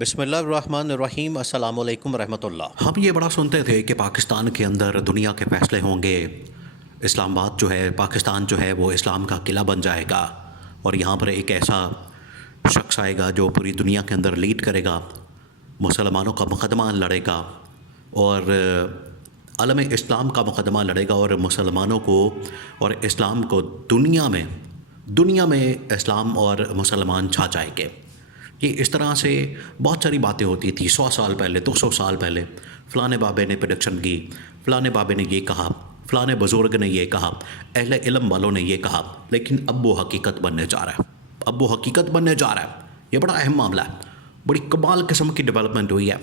بسم اللہ الرحمن الرحیم، السلام علیکم ورحمۃ اللہ۔ ہم یہ بڑا سنتے تھے کہ پاکستان کے اندر دنیا کے فیصلے ہوں گے، اسلام آباد جو ہے، پاکستان جو ہے وہ اسلام کا قلعہ بن جائے گا، اور یہاں پر ایک ایسا شخص آئے گا جو پوری دنیا کے اندر لیڈ کرے گا، مسلمانوں کا مقدمہ لڑے گا، اور عالم اسلام کا مقدمہ لڑے گا، اور مسلمانوں کو اور اسلام کو دنیا میں اسلام اور مسلمان چھا جائیں گے۔ یہ اس طرح سے بہت ساری باتیں ہوتی تھیں 100 سال پہلے، 200 سال پہلے، فلاں بابے نے پریڈکشن کی، فلاں بابے نے یہ کہا، فلاں بزرگ نے یہ کہا، اہل علم والوں نے یہ کہا، لیکن اب وہ حقیقت بننے جا رہا ہے۔ یہ بڑا اہم معاملہ ہے، بڑی کمال قسم کی ڈیولپمنٹ ہوئی ہے،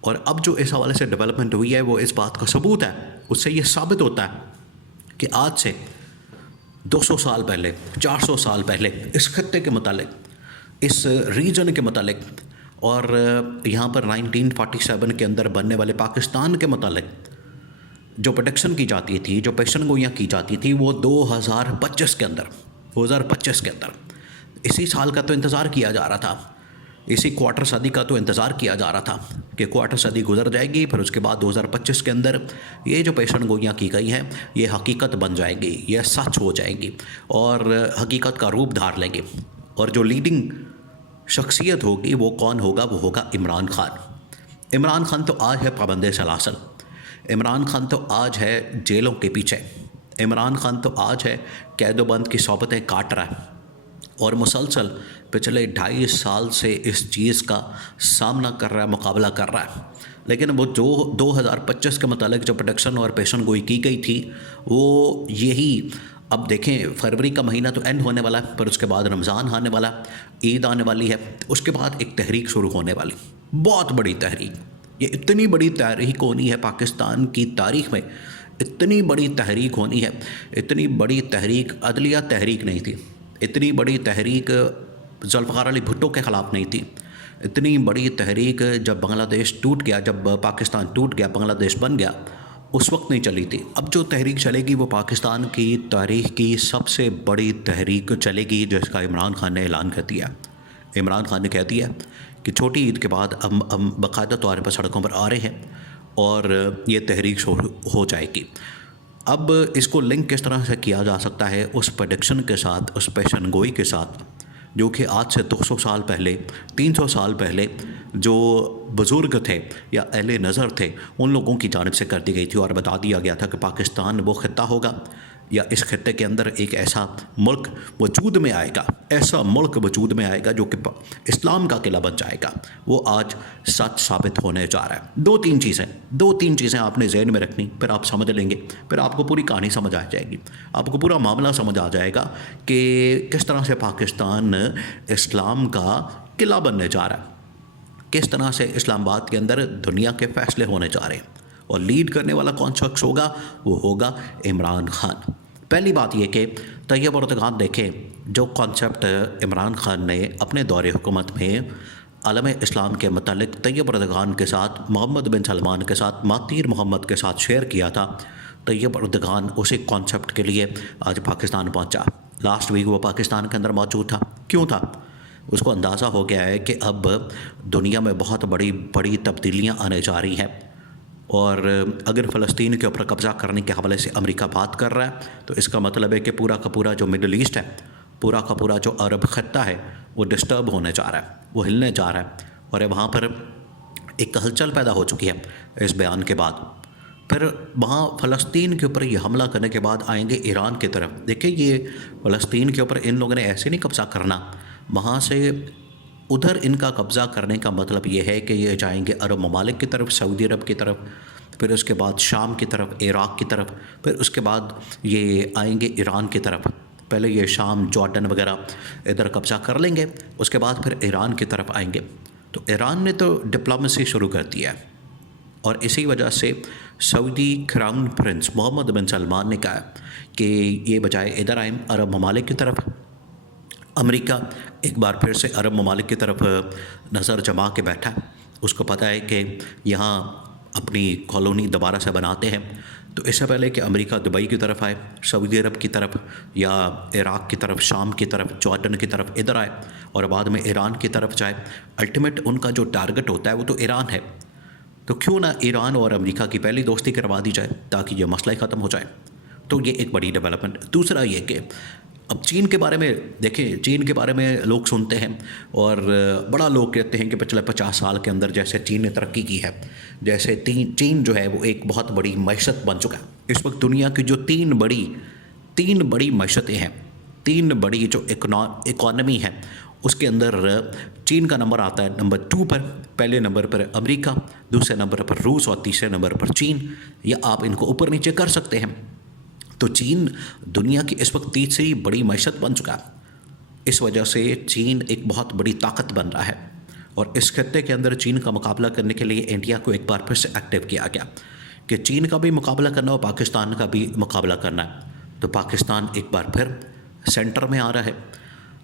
اور اب جو اس حوالے سے ڈیولپمنٹ ہوئی ہے وہ اس بات کا ثبوت ہے، اس سے یہ ثابت ہوتا ہے کہ آج سے 200 سال پہلے، 400 سال پہلے اس خطے کے متعلق، اس ریجن کے متعلق، اور یہاں پر 1947 کے اندر بننے والے پاکستان کے متعلق جو پریڈکشن کی جاتی تھی، جو پیشن گوئیاں کی جاتی تھی، وہ 2025 کے اندر اسی سال کا تو انتظار کیا جا رہا تھا، اسی کوارٹر صدی کا تو انتظار کیا جا رہا تھا کہ کوارٹر صدی گزر جائے گی، پھر اس کے بعد 2025 کے اندر یہ جو پیشن گوئیاں کی گئی ہیں یہ حقیقت بن جائیں گی، یہ سچ ہو جائیں گی، اور حقیقت کا روپ دھار لیں گے۔ اور جو لیڈنگ شخصیت ہوگی وہ کون ہوگا؟ وہ ہوگا عمران خان۔ عمران خان تو آج ہے پابند سلاسل، عمران خان تو آج ہے جیلوں کے پیچھے، عمران خان تو آج ہے قید و بند کی صحبتیں کاٹ رہا ہے، اور مسلسل پچھلے 2.5 سال سے اس چیز کا سامنا کر رہا ہے، مقابلہ کر رہا ہے۔ لیکن وہ جو 2025 کے متعلق جو پروڈکشن اور پیشن گوئی کی گئی تھی وہ یہی، اب دیکھیں فروری کا مہینہ تو اینڈ ہونے والا ہے، پھر اس کے بعد رمضان آنے والا ہے، عید آنے والی ہے، اس کے بعد ایک تحریک شروع ہونے والی، بہت بڑی تحریک۔ یہ اتنی بڑی تحریک ہونی ہے پاکستان کی تاریخ میں، اتنی بڑی تحریک ہونی ہے، اتنی بڑی تحریک عدلیہ تحریک نہیں تھی، اتنی بڑی تحریک ذوالفقار علی بھٹو کے خلاف نہیں تھی، اتنی بڑی تحریک جب بنگلہ دیش ٹوٹ گیا، جب پاکستان ٹوٹ گیا، بنگلہ دیش بن گیا، اس وقت نہیں چلی تھی۔ اب جو تحریک چلے گی وہ پاکستان کی تاریخ کی سب سے بڑی تحریک چلے گی، جس کا عمران خان نے اعلان کر دیا۔ عمران خان نے کہہ دیا کہ چھوٹی عید کے بعد ہم باقاعدہ طور پر سڑکوں پر آ رہے ہیں، اور یہ تحریک ہو جائے گی۔ اب اس کو لنک کس طرح سے کیا جا سکتا ہے اس پریڈکشن کے ساتھ، اس پیشن گوئی کے ساتھ، جو کہ آج سے 200 سال پہلے، 300 سال پہلے جو بزرگ تھے یا اہل نظر تھے ان لوگوں کی جانب سے کر دی گئی تھی، اور بتا دیا گیا تھا کہ پاکستان وہ خطہ ہوگا، یا اس خطے کے اندر ایک ایسا ملک وجود میں آئے گا، ایسا ملک وجود میں آئے گا جو کہ اسلام کا قلعہ بن جائے گا۔ وہ آج سچ ثابت ہونے جا رہا ہے۔ دو تین چیزیں آپ نے ذہن میں رکھنی، پھر آپ سمجھ لیں گے، پھر آپ کو پوری کہانی سمجھ آ جائے گی، آپ کو پورا معاملہ سمجھ آ جائے گا کہ کس طرح سے پاکستان اسلام کا قلعہ بننے جا رہا ہے، کس طرح سے اسلام آباد کے اندر دنیا کے فیصلے ہونے جا رہے ہیں، اور لیڈ کرنے والا کون شخص ہوگا؟ وہ ہوگا عمران خان۔ پہلی بات یہ کہ طیب اردگان دیکھیں، جو کانسیپٹ عمران خان نے اپنے دور حکومت میں عالم اسلام کے متعلق طیب اردگان کے ساتھ، محمد بن سلمان کے ساتھ، مہاتیر محمد کے ساتھ شیئر کیا تھا، طیب اردگان اسی کانسیپٹ کے لیے آج پاکستان پہنچا۔ لاسٹ ویک وہ پاکستان کے اندر موجود تھا۔ کیوں تھا؟ اس کو اندازہ ہو گیا ہے کہ اب دنیا میں بہت بڑی تبدیلیاں آنے جا رہی ہیں، اور اگر فلسطین کے اوپر قبضہ کرنے کے حوالے سے امریکہ بات کر رہا ہے تو اس کا مطلب ہے کہ پورا کا پورا جو مڈل ایسٹ ہے، پورا کا پورا جو عرب خطہ ہے وہ ڈسٹرب ہونے جا رہا ہے، وہ ہلنے جا رہا ہے، اور وہاں پر ایک ہلچل پیدا ہو چکی ہے اس بیان کے بعد۔ پھر وہاں فلسطین کے اوپر یہ حملہ کرنے کے بعد آئیں گے ایران کی طرف۔ دیکھیں یہ فلسطین کے اوپر ان لوگوں نے ایسے نہیں قبضہ کرنا، وہاں سے ادھر ان کا قبضہ کرنے کا مطلب یہ ہے کہ یہ جائیں گے عرب ممالک کی طرف، سعودی عرب کی طرف، پھر اس کے بعد شام کی طرف، عراق کی طرف، پھر اس کے بعد یہ آئیں گے ایران کی طرف۔ پہلے یہ شام، جارڈن وغیرہ ادھر قبضہ کر لیں گے، اس کے بعد پھر ایران کی طرف آئیں گے۔ تو ایران نے تو ڈپلومیسی شروع کر دیا ہے، اور اسی وجہ سے سعودی کراؤن پرنس محمد بن سلمان نے کہا کہ یہ بجائے ادھر آئیں عرب ممالک کی طرف، امریکہ ایک بار پھر سے عرب ممالک کی طرف نظر جما کے بیٹھا ہے۔ اس کو پتہ ہے کہ یہاں اپنی کالونی دوبارہ سے بناتے ہیں تو اس سے پہلے کہ امریکہ دبئی کی طرف آئے، سعودی عرب کی طرف، یا عراق کی طرف، شام کی طرف، جارڈن کی طرف ادھر آئے اور بعد میں ایران کی طرف جائے، الٹیمیٹ ان کا جو ٹارگٹ ہوتا ہے وہ تو ایران ہے. تو کیوں نہ ایران اور امریکہ کی پہلی دوستی کروا دی جائے تاکہ یہ مسئلہ ہی ختم ہو جائے. تو یہ ایک بڑی ڈیولپمنٹ. دوسرا یہ کہ اب چین کے بارے میں دیکھیں، چین کے بارے میں لوگ سنتے ہیں اور بڑا لوگ کہتے ہیں کہ پچھلے 50 سال کے اندر جیسے چین نے ترقی کی ہے، جیسے چین جو ہے وہ ایک بہت بڑی معیشت بن چکا ہے. اس وقت دنیا کی جو تین بڑی معیشتیں ہیں، تین بڑی جو اکانومی ہے، اس کے اندر چین کا نمبر آتا ہے نمبر 2 پر. پہلے نمبر پر امریکا، دوسرے نمبر پر روس اور تیسرے نمبر پر چین، یا آپ ان کو اوپر نیچے کر سکتے ہیں. تو چین دنیا کی اس وقت تیسری بڑی معیشت بن چکا ہے. اس وجہ سے چین ایک بہت بڑی طاقت بن رہا ہے، اور اس خطے کے اندر چین کا مقابلہ کرنے کے لیے انڈیا کو ایک بار پھر سے ایکٹیو کیا گیا کہ چین کا بھی مقابلہ کرنا اور پاکستان کا بھی مقابلہ کرنا ہے. تو پاکستان ایک بار پھر سینٹر میں آ رہا ہے.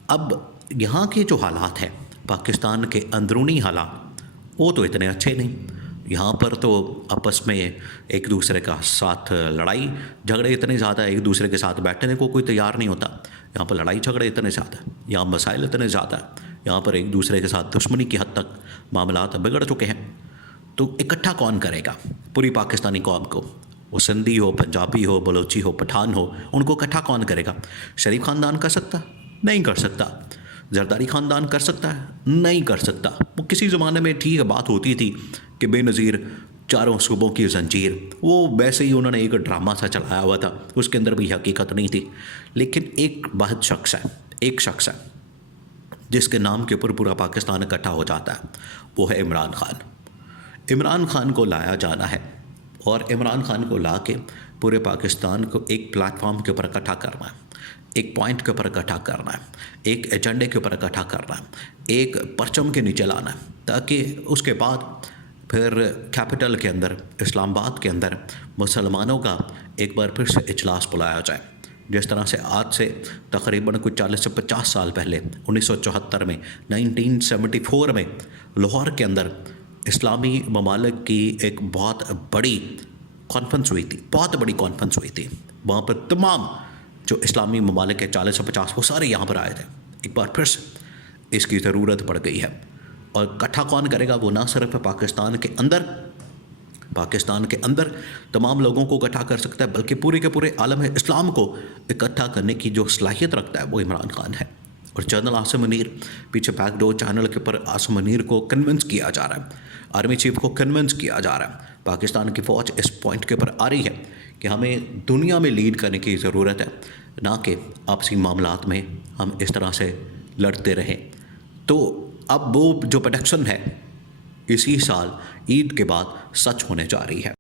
اب یہاں کے جو حالات ہیں، پاکستان کے اندرونی حالات، وہ تو اتنے اچھے نہیں. یہاں پر تو آپس میں ایک دوسرے کا ساتھ لڑائی جھگڑے اتنے زیادہ، ایک دوسرے کے ساتھ بیٹھنے کو کوئی تیار نہیں ہوتا. یہاں پر لڑائی جھگڑے اتنے زیادہ، یہاں مسائل اتنے زیادہ، یہاں پر ایک دوسرے کے ساتھ دشمنی کی حد تک معاملات بگڑ چکے ہیں. تو اکٹھا کون کرے گا پوری پاکستانی قوم کو؟ وہ سندھی ہو، پنجابی ہو، بلوچی ہو، پٹھان ہو، ان کو اکٹھا کون کرے گا؟ شریف خاندان کر سکتا؟ نہیں کر سکتا. زرداری خاندان کر سکتا ہے؟ نہیں کر سکتا. وہ کسی زمانے میں ٹھیک بات ہوتی تھی کہ بے نظیر چاروں صوبوں کی زنجیر، وہ ویسے ہی انہوں نے ایک ڈرامہ سا چلایا ہوا تھا، اس کے اندر بھی حقیقت نہیں تھی. لیکن ایک شخص ہے جس کے نام کے اوپر پورا پاکستان اکٹھا ہو جاتا ہے، وہ ہے عمران خان. عمران خان کو لایا جانا ہے، اور عمران خان کو لا کے پورے پاکستان کو ایک پلیٹ فارم کے اوپر اکٹھا کرنا ہے، ایک پوائنٹ کے اوپر اکٹھا کرنا ہے، ایک ایجنڈے کے اوپر اکٹھا کرنا ہے، ایک پرچم کے نیچے لانا ہے، تاکہ اس کے بعد پھر کیپٹل کے اندر، اسلام آباد کے اندر مسلمانوں کا ایک بار پھر سے اجلاس بلایا جائے. جس طرح سے آج سے تقریباً کچھ 40 سے 50 سال پہلے 1974 میں 1974 میں لاہور کے اندر اسلامی ممالک کی ایک بہت بڑی کانفرنس ہوئی تھی. وہاں پر تمام جو اسلامی ممالک کے 40 سے 50 وہ سارے یہاں پر آئے تھے. ایک بار پھر سے اس کی ضرورت پڑ گئی ہے. اور اکٹھا کون کرے گا؟ وہ نہ صرف پاکستان کے اندر تمام لوگوں کو اکٹھا کر سکتا ہے، بلکہ پورے کے پورے عالم اسلام کو اکٹھا کرنے کی جو صلاحیت رکھتا ہے وہ عمران خان ہے. اور جنرل عاصم منیر، پیچھے بیک ڈور چینل کے اوپر عاصم منیر کو کنونس کیا جا رہا ہے، آرمی چیف کو کنونس کیا جا رہا ہے. پاکستان کی فوج اس پوائنٹ کے اوپر آ رہی ہے کہ ہمیں دنیا میں لیڈ کرنے کی ضرورت ہے، نہ کہ آپسی معاملات میں ہم اس طرح سے لڑتے رہیں. تو اب وہ جو پروڈکشن ہے اسی سال عید کے بعد سچ ہونے جا رہی ہے.